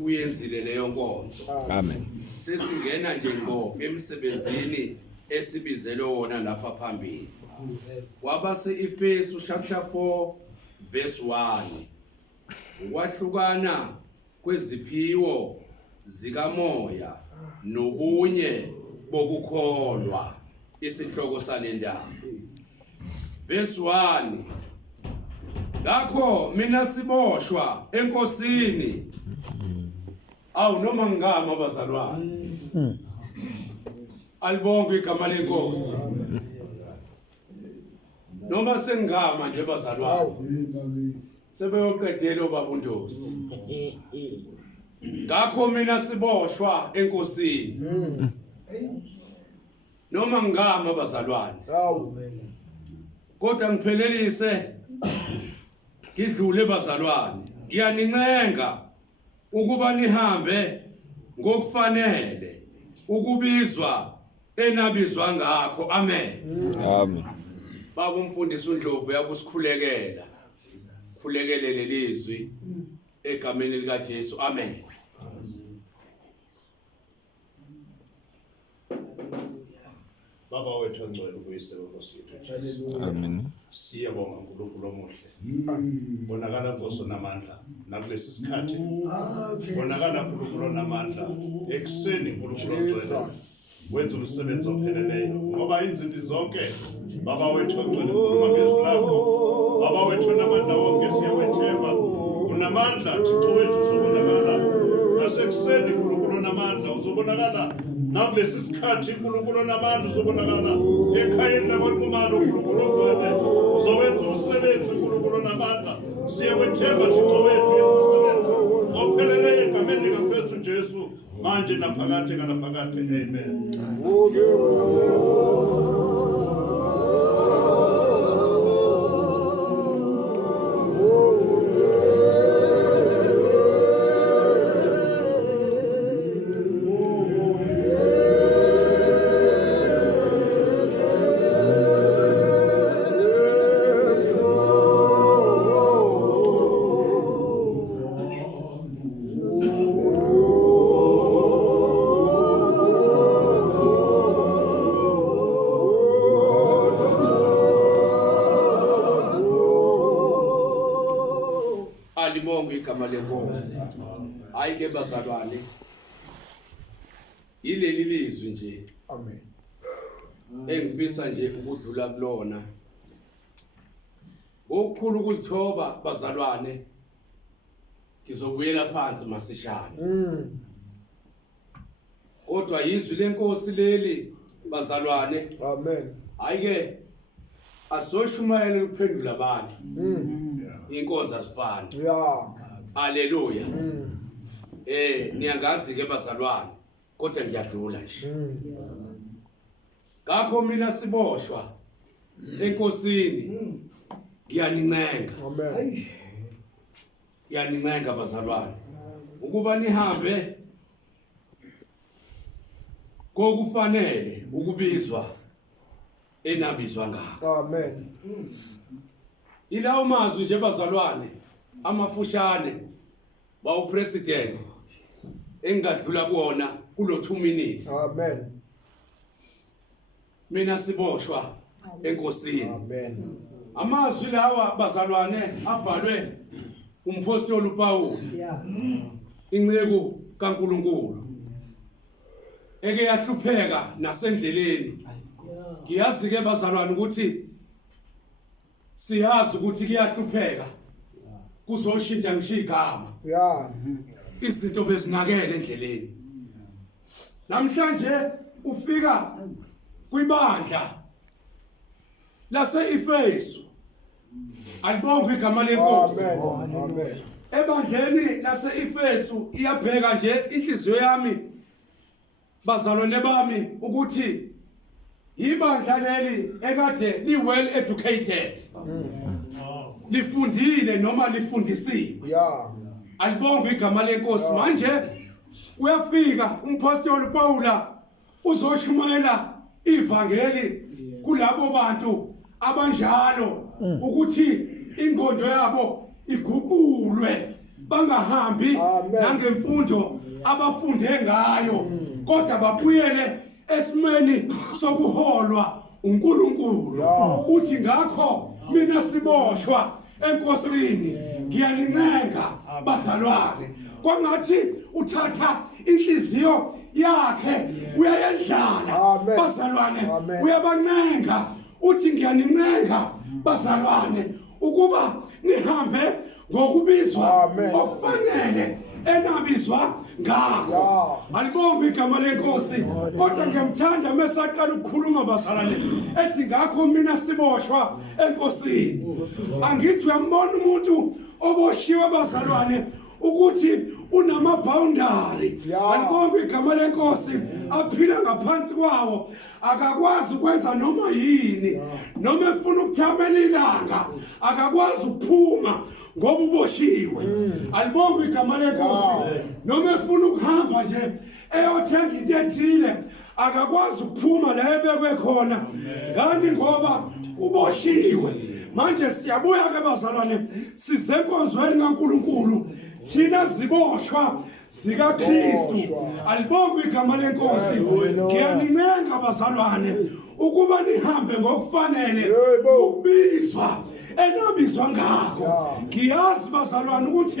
uyenzile leyo nkonzo. Amen. Sesingena nje ngo emsebenzini esibizelwe wona lapha phambili. Wabase Efesu chapter 4 verse 1. Ukwahlukana kweziphiwo zikamoya nobunye bokukholwa isihloko salendaba. Verse 1. Ngakho mina siboshwa enkosini. Awu noma ngama bazalwane. Alibonke igama lenkosi. Noma sengama nje bazalwane. Sebeyoqedela obabundosi. Ngakho mina siboshwa enkosini. Noma ngama bazalwane. Kodwa ngiphelelise ngidlule bazalwane. Ngiyanincenga ukuba nihambe ngokufanele ukubizwa enabizwa ngakho. Amen. Amen. Baba umfundisi uNdlovu yakusikhulekela. Khulekele lelizwi egameni lika Jesu. Amen. Baba wethu ongcwele uyise wenkosi yethu Jesu. Amen. Siyabonga uNkulunkulu omuhle. Bonakala Nkosi namandla nakulesi sikhathi. Bonakala uNkulunkulu namandla ekseni uNkulunkulu ongcwele. Wenza umsebenzi opheleleyo ngoba izinto zonke baba wethu ongcwele ukhuluma ngezwi lakho. Baba wethu namandla wonke siyawethemba. Unamandla Thixo wethu uzobonakala. Nasekuseni uNkulunkulu namandla uzobonakala. Nakulesi sikhathi uNkulunkulu namandla uzobonakala. Ekhayeni lakwaNkumalo uNkulunkulu ongcwele uzowenza umsebenzi uNkulunkulu namandla. Siyawethemba Thixo wethu umsebenzi opheleleyo egameni likaKristu Jesu manje naphakade kanaphakade. Amen. Alibonge igama lenkosi. Ayike bazalwane. Ileli lizwi nje. Amen. Engifisa nje ukudlula kulona. Okukhulu ukuzithoba bazalwane. Ngizobuyela phansi masishane. Kodwa izwi lenkosi leli bazalwane. Amen. Ayike asoshumayela ukuphendula abantu. Inkonzo asifani. Yeah. Haleluya. Niyangazi ke bazalwane kodwa ngiyadlula nje. Ngakho mina siboshwa enkosini. Ngiyanincenga. Amen. Ngiyanincenga bazalwane ukuba nihambe kokufanele ukubizwa enabizwa ngakho. Amen. Ilawo mazwi nje bazalwane amafushane bawu president engadlula kuona kulo 2 minutes. Amen. Mina siboshwa enkosini. Amen. Amazwi lawa bazalwane abhalwe umpostoli uPaul. Inceku kaNkuluNkulu. Eke yahlupheka nasendleleni. Ngiyazi ke bazalwane ukuthi siyazi ukuthi kuyahlupheka kuzoshintsha ngisho igama. Yeah. Izinto bezinakele endleleni. Namhlanje ufika kwibandla lase Efesu. Alibonge igama lenkosi. Amen. Amen. Ebandleni lase Efesu iyabheka nje inhliziyo yami bazalwane bami ukuthi ibandla leli ekade li well educated. Lifundile noma lifundisiwe. Yeah. Alibonge igama lenkosi. Manje uyafika umpostoli Paula uzoshumayela ivangeli kulabo bantu abanjalo ukuthi ingqondo yabo iguqulwe bangahambi nangemfundo abafunde ngayo kodwa babuyele esimeni sokuholwa uNkulunkulu. Uthi ngakho mina siboshwa enkosini ngiyalincenga bazalwane, kwangathi uthatha inhliziyo yakhe uyayendlala bazalwane, uyabancenga uthi ngiyanincenga bazalwane ukuba nihambe ngokubizwa okufanele enabizwa ngakho. Alibonge igama lenkosi. Kodwa ngiyamthanda mesaqala ukukhuluma bazalwane ethi ngakho mina siboshwa enkosini. Angithi uyambona umuntu oboshiwe bazalwane ukuthi unamaboundary. Alibonge igama lenkosi, aphila ngaphansi kwawo, akakwazi ukwenza noma yini, noma efuna ukuthamela ilanga akakwazi ukuphuma ngoba uboshiwe. Alibonge igama lenkosi. Noma efuna ukuhamba nje eyothenga into ethile akakwazi ukuphuma la ebekwe khona, ngani ngoba uboshiwe. Manje siyabuya ke bazalwane, size enkonzweni kaNkulunkulu thina ziboshwa zika Kristu. Alibonge igama lenkosi. Ngiyanincenga bazalwane ukuba nihambe ngokufanele ukubizwa enabizwa ngakho. Ngiyazi bazalwane ukuthi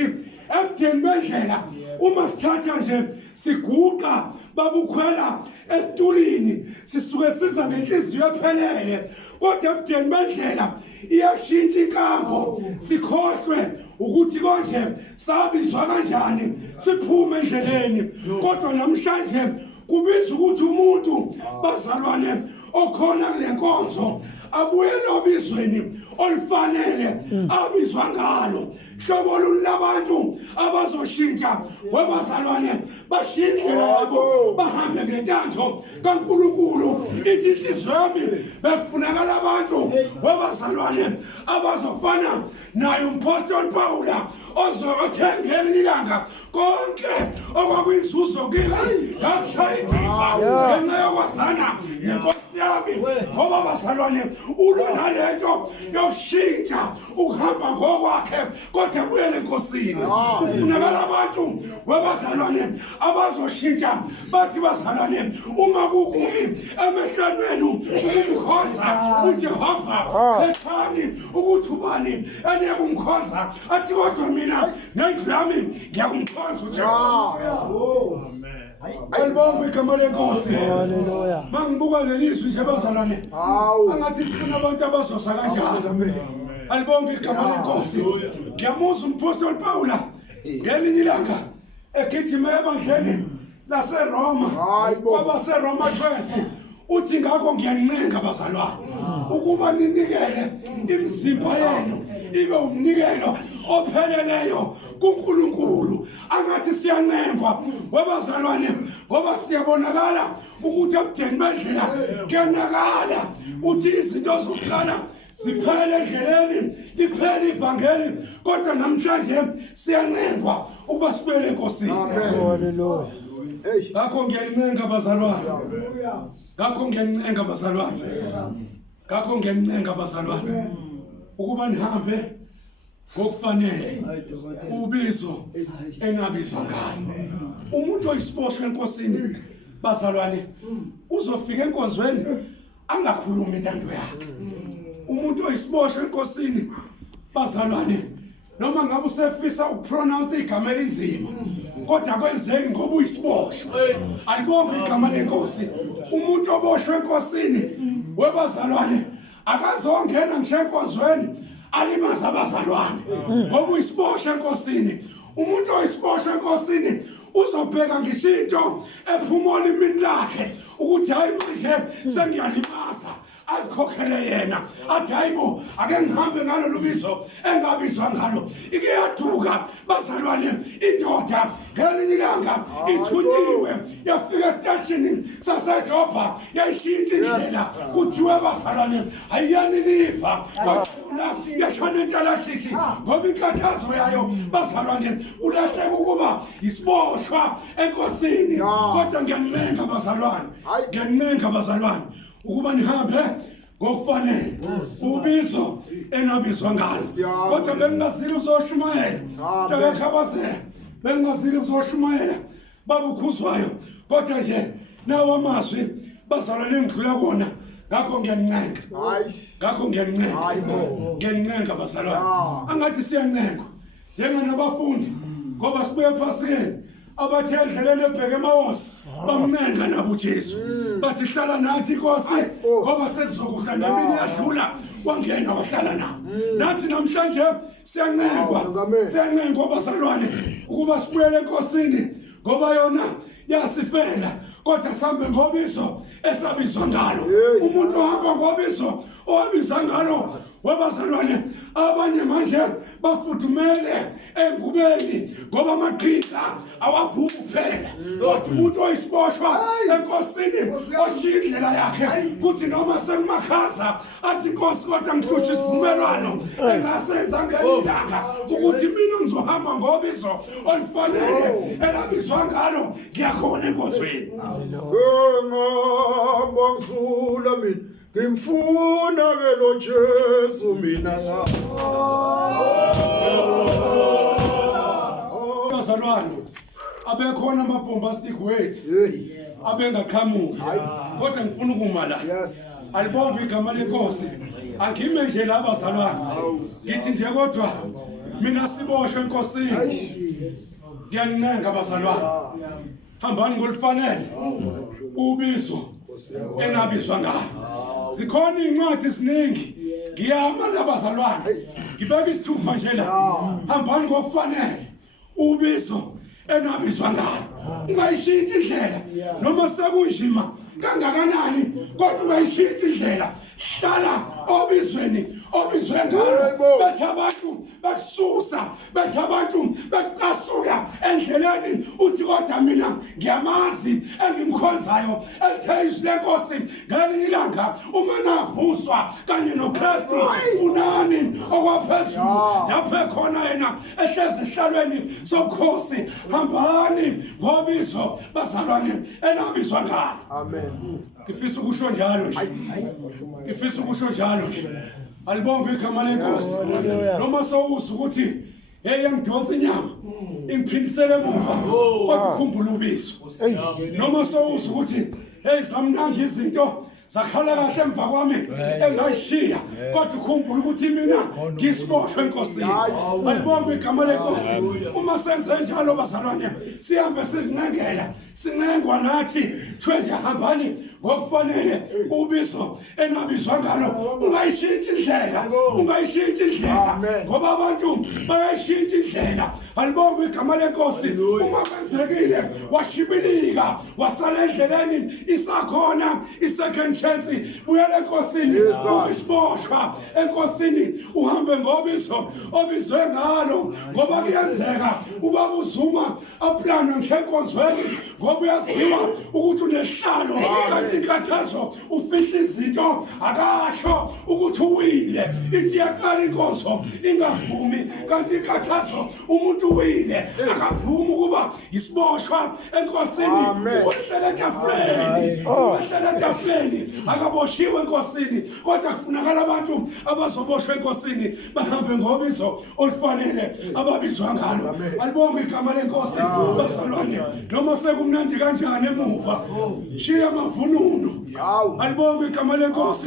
ebudeni bendlela uma sithatha nje siguqa babukhwela esitulini sisuke siza ngenhliziyo ephelele, kodwa ebudeni bendlela iyashintsha inkambo, sikhohlwe ukuthi konje sabizwa kanjani siphume endleleni. Kodwa namhlanje kubiza ukuthi umuntu bazalwane okhona kule nkonzo abuyele obizweni olufanele abizwa ngalo. Hlobo lulabantu abazoshintsha webazalwane bashintshe lapho bahambe ngentando kaNkulunkulu. Ithi inhliziyo yami bekufunakala abantu webazalwane abazofana naye umpostoli Pawula ozothengela ilanga konke okwakuyinzuzo kimi ngakushayidisa ngenxa yokwazana nenkosi yami. Ngoba bazalwane ulwa nalento yokushintsha ukuhamba ngokwakhe kodwa buyele enkosini. Kufunakala abantu webazalwane abazoshintsha bathi bazalwane uma kukubi emehlweni wenu ukumkhonza uJehova, khethani ukuthi ubani enye kumkhonza, athi kodwa mina nendlu yami ngiyakumkhonza uJehova. Alibonge igama lenkosi. Mangibuka lelizwi nje bazalwane angathi kufuna abantu abazosa kanjalo. Alibonge igama lenkosi. Ngiyamuzwa umpostoli Pawula ngelinye ilanga egijima ebandleni laseRoma, kwabaseRoma 12. Uthi ngakho ngiyanincenga bazalwane ukuba ninikele imizimba yenu ibe umnikelo opheleleyo kuNkulunkulu. Angathi siyancengwa webazalwane ngoba siyabonakala ukuthi ebudeni bendlela kuyanakala uthi izinto zokuqala ziphele endleleni, liphele ivangeli, kodwa namhlanje siyancengwa ukuba sibele enkosini. Haleluya. Ngakho ngiyanincenga bazalwane. Ngakho ngiyanincenga bazalwane. Ngakho ngiyanincenga bazalwane ukuba nihambe ngokufanele ubizo enabizwa ngalo. Umuntu oyisiboshwe enkosini bazalwane uzofika enkonzweni angakhulumi intando yakhe. Umuntu oyisiboshwe enkosini bazalwane noma ngabe usefisa ukupronounce igama elinzima kodwa kwenzeki ngoba uyisiboshwe. Alibonge igama lenkosi. Umuntu oboshwe enkosini webazalwane akazongena ngisho enkonzweni alimaze abazalwane ngoba uyisiboshwe enkosini. Umuntu oyisiboshwe enkosini uzobheka ngisho into ephuma olimini lakhe ukuthi hayi manje sengiyalimaza, azikhokhele yena athi hayibo ake ngihambe ngalo lubizo engabizwa ngalo. Ikiyaduka bazalwane indoda ngelinye ilanga ithunyiwe yafika esitashini saseJopha yayishintsha indlela kuthiwe bazalwane ayiyaniniva kodwa yashona entalashisi ngoba inkathazo yayo bazalwane ulahleka ukuba isiboshwa enkosini. Kodwa ngiyanincenga bazalwane, ngiyanincenga bazalwane ukuba nihambe ngokufanele ubizo enabizwa ngalo kodwa bengingazile ukuzoshumayela takakhabazela bengingazile ukuzoshumayela babukhuzwayo kodwa nje nawo amazwi bazalwane ngidlula kona ngakho ngiyancenga ngakho ngiyancenga bazalwane angathi siyancenga njenganabafundi ngoba sibuye phasikeni abathe endleleni ebheke emawosi bamncenga nabo uJesu bathi hlala nathi Nkosi ngoba sekuzokuhla nemini yadlula wangena wahlala nabo nathi namhlanje siyancengwa bazalwane ukuba sibuyele enkosini ngoba yona yasifela kodwa sambe ngobizo esabizwa ngalo umuntu ohamba ngobizo owabiza ngalo wabazalwane abanye manje bafuthumele engubeni ngoba amaqhinga awavumi kuphela kodwa umuntu oyisiboshwa enkosini oshiya indlela yakhe kuthi noma sekumakhaza athi Nkosi kodwa ngihlutsha isivumelwano engasenza ngelilanga ukuthi mina ngizohamba ngobizo olifanele elabizwa ngalo ngiyakhona enkozweni ngihamba ngisula mina ngimfuna ke lo Jesu mina bazalwane abekhona ama-bombastic words abengaqhamuki kodwa ngifuna ukuma la alibombe igama lenkosi angime nje la bazalwane ngithi nje kodwa mina siboshwe enkosini ngiyanincenga bazalwane hambani ngolifanele ubizo enabizwa ngalo zikhona incwadi ziningi ngiyama labazalwane ngibeka isithupha nje la hambani ngokufanele ubizo enabizwa ngalo ungayishintsha indlela noma sekunjima kangakanani kodwa ungayishintsha indlela hlala obizwe ngalo bathi abantu bakususa bathi abantu bakucasula endleleni uthi kodwa mina ngiyamazi engimkhonzayo elithe izwi lenkosi ngelinye ilanga uma navuswa kanye noKristu funani okwaphezulu lapho ekhona yena ehlezi ehlalweni sobukhosi hambani ngobizo bazalwane enabizwa ngalo amen ngifisa ukusho njalo nje ngifisa ukusho njalo nje alibonge igama lenkosi noma sowuza ukuthi hey yangidonsa inyama ingiphindisele emuva kodwa ukhumbula ubizo noma sowuza ukuthi hey zamnanga izinto zakhala kahle emva kwami engayishiya kodwa ukhumbula ukuthi mina ngisiboshwe enkosini alibonge igama lenkosi uma senze njalo bazalwane sihambe sizincengela sincengwa nathi thwenje hambani ngokufanele ubizo enabizwa ngalo ungayishintsha indlela ngoba abantu bayashintsha indlela alibonge igama lenkosi uma kwenzekile washibilika wasala endleleni isakhona isecond chance buyela enkosini ukisiboshwa enkosini uhambe ngobizo obizwe ngalo ngoba kuyenzeka ubaba uZuma aplanwe ngishenkonzweni ngoba uyaziwa ukuthi unehlalo kanti inkathazo ufihla izinto akasho ukuthi uwile ithi yakala inkonzo ingavumi kanti inkathazo umuntu uwile akavumi ukuba isiboshwa enkosini uhlala etafuleni akaboshiwe enkosini kodwa kufunakala abantu abazoboshwa enkosini bahambe ngobizo olufanele ababizwa ngalo alibonge igama lenkosi bazalwane noma sekumnandi kanjani emuva shiya amavununo alibonge igama lenkosi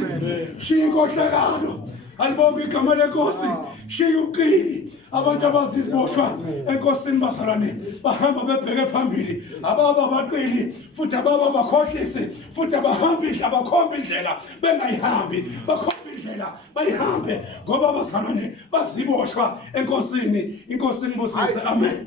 shiya inkohlakalo alibonge igama lenkosi shiya uqili abantu abaziboshwa enkosini bazalwane bahamba bebheke phambili ababa baqili futhi ababa bakhohlise futhi abakhomba indlela bengayihambi bakhomba indlela bayihambe ngoba bazalwane baziboshwa enkosini inkosini busise amen